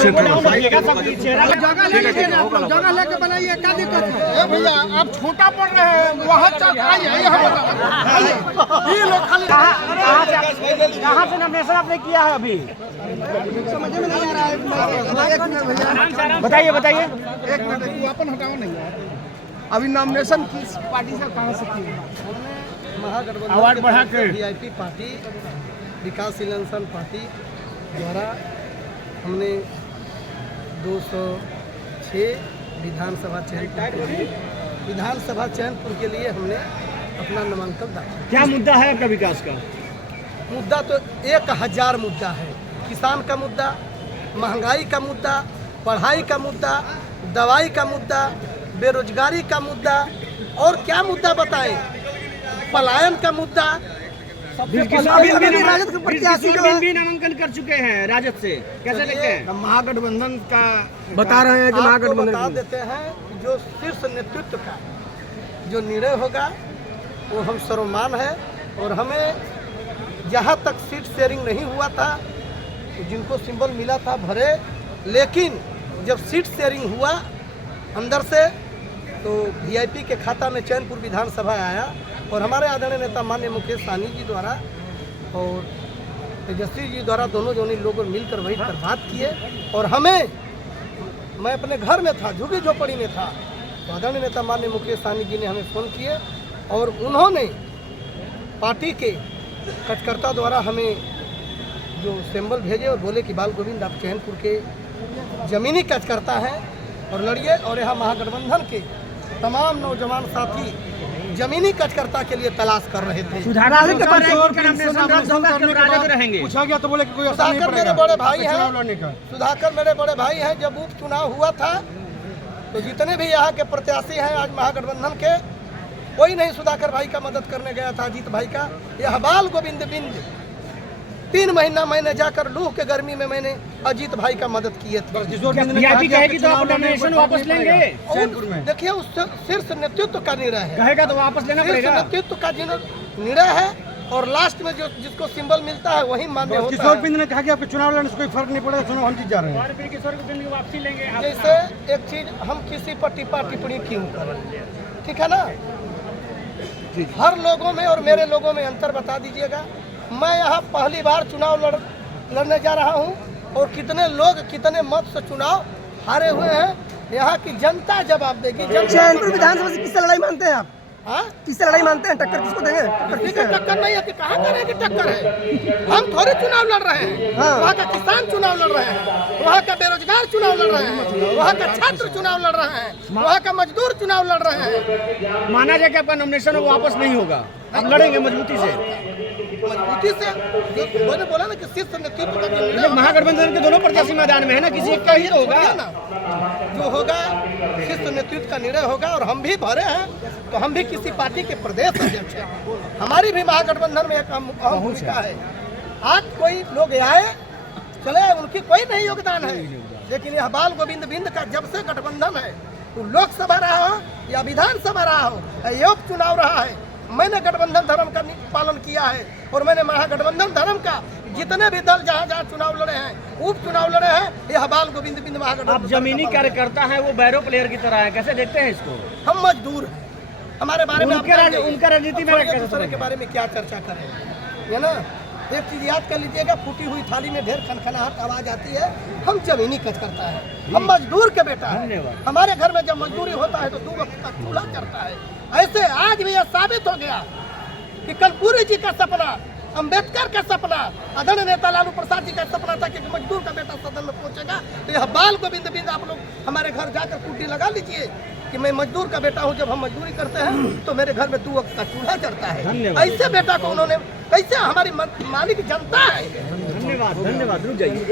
पीछे जगह लेके बनाइए, क्या दिक्कत है भैया? आप छोटा पड़ रहे हैं, वहाँ चल आइए, यहाँ ये लोग खाली कहाँ से नॉमिनेशन आपने किया है अभी? समझ में नहीं आ रहा है भैया। बताइए बताइए। एक मिनट, अपन हटाओ नहीं। अभी नॉमिनेशन किस पार्टी से कहाँ से की? आवाज बढ़ा के। वीआईपी पार्टी विकासशील इंसान पार्टी द्वारा हमने 206 विधानसभा चयनपुर के लिए हमने अपना नामांकन दाखिल। क्या मुद्दा है आपका विकास का? मुद्दा तो 1000 मुद्दा है। किसान का मुद्दा, महंगाई का मुद्दा, पढ़ाई का मुद्दा, दवाई का मुद्दा, बेरोजगारी का मुद्दा, और क्या मुद्दा बताएं, पलायन का मुद्दा। किशोर भी नामांकन कर चुके हैं राजद से, कैसे देखते हैं? महागठबंधन का बता रहे हैं कि महागठबंधन बता देते हैं जो शीर्ष नेतृत्व का जो निर्णय होगा वो हम सर्वमान है। और हमें जहाँ तक सीट शेयरिंग नहीं हुआ था तो जिनको सिंबल मिला था भरे, लेकिन जब सीट शेयरिंग हुआ अंदर से तो वीआईपी के खाता में चैनपुर विधानसभा आया और हमारे आदरणीय नेता माननीय मुकेश सहनी जी द्वारा और तेजस्वी जी द्वारा दोनों लोगों मिलकर वही पर बात किए। और मैं अपने घर में था, झुग्गी झोपड़ी में था, तो आदरणीय नेता माननीय मुकेश सहनी जी ने हमें फ़ोन किए और उन्होंने पार्टी के कार्यकर्ता द्वारा हमें जो सिंबल भेजे और बोले कि बाल गोविंद आप चैनपुर के ज़मीनी कार्यकर्ता हैं और लड़िए। और यहाँ महागठबंधन के तमाम नौजवान साथी जमीनी कार्यकर्ता के लिए तलाश कर रहे थे। सुधाकर मेरे बड़े भाई हैं, सुधाकर मेरे बड़े भाई हैं। जब उपचुनाव हुआ था तो जितने भी यहाँ के प्रत्याशी हैं आज महागठबंधन के, कोई नहीं सुधाकर भाई का मदद करने गया था, अजीत भाई का। यह बाल गोविंद बिंद 3 महीना मैंने जाकर लूह के गर्मी में मैंने अजीत भाई का मदद किए थे। कहेगी तो आप नॉमिनेशन वापस लेंगे? देखिए उस शीर्ष नेतृत्व का निर्णय है, कहेगा तो वापस लेना पड़ेगा। नेतृत्व का निर्णय है और लास्ट में जो जिसको सिंबल मिलता है वही मान्य होता है। किशोर बिंद ने कहा कि आपके चुनाव लड़ने से कोई फर्क नहीं पड़ेगा, चुनाव हम जीत जा रहे हैं। किशोर बिंद की वापसी लेंगे। जैसे एक चीज, हम किसी पर टिप्पा टिप्पणी क्यों करें, ठीक है ना? हर लोगों में और मेरे लोगों में अंतर बता दीजिएगा। मैं यहाँ पहली बार चुनाव लड़ने जा रहा हूँ और कितने लोग कितने मत से चुनाव हारे हुए हैं, यहाँ की जनता जवाब देगी। चैनपुर विधानसभा से किससे लड़ाई मानते हैं आप? हाँ, किससे लड़ाई मानते हैं? टक्कर किसको देंगे? टक्कर नहीं है कि कहाँ करें कि टक्कर है। हम थोड़े चुनाव लड़ रहे हैं, वहाँ का किसान चुनाव लड़ रहे हैं, वहाँ का बेरोजगार चुनाव लड़ रहे हैं, वहाँ का छात्र चुनाव लड़ रहे हैं, वहाँ का मजदूर चुनाव लड़ रहे हैं। माना जाए कि आपका नॉमिनेशन वापस नहीं होगा, आप लड़ेंगे मजबूती से। जो मैंने बोला ना कि शीर्ष नेतृत्व का महागठबंधन के दोनों प्रत्याशी मैदान में है ना, किसी एक का ही होगा ना, जो होगा शीर्ष नेतृत्व का निर्णय होगा। और हम भी भरे हैं तो हम भी किसी पार्टी के प्रदेश अध्यक्ष हैं, हमारी भी महागठबंधन में एक अहम भूमिका है। आज कोई लोग आए चले, उनकी कोई नहीं योगदान है, लेकिन यह बाल गोविंद बिंद का जब से गठबंधन है, तो लोकसभा रहा हो या विधानसभा रहा हो या उपचुनाव रहा है, मैंने गठबंधन धर्म का पालन किया है। और मैंने महागठबंधन धर्म का जितने भी दल जहाँ जहाँ चुनाव लड़े हैं, उपचुनाव लड़े हैं, यह बाल गोविंद बिंद महागठबंधन। आप जमीनी कार्यकर्ता हैं, वो बैरो प्लेयर की तरह है, कैसे देखते हैं इसको? हम मजदूर हैं, हमारे बारे में उनका राजनीति में दूसरे के बारे में क्या चर्चा करें, है ना? एक चीज याद कर लीजिएगा, फूटी हुई थाली में ढेर खनखनाहट आवाज आती है। हम जमीनी कार्यकर्ता है, हम मजदूर के बेटा है। हमारे घर में जब मजदूरी होता है तो 2 वक्त का चूल्हा चढ़ता है। ऐसे आज भी यह साबित हो गया कि कर्पूरी जी का सपना, अंबेडकर का सपना, आदरणीय नेता लालू प्रसाद जी का सपना था कि मजदूर का बेटा सदन में पहुंचेगा। तो यह बाल गोविंद बिंद आप लोग हमारे घर जाकर कुटी लगा लीजिए कि मैं मजदूर का बेटा हूं। जब हम मजदूरी करते हैं तो मेरे घर में 2 वक्त का चूल्हा चढ़ता है। ऐसे बेटा को उन्होंने, कैसे हमारी मालिक जनता है। धन्यवाद, धन्यवाद। रुक जाइए।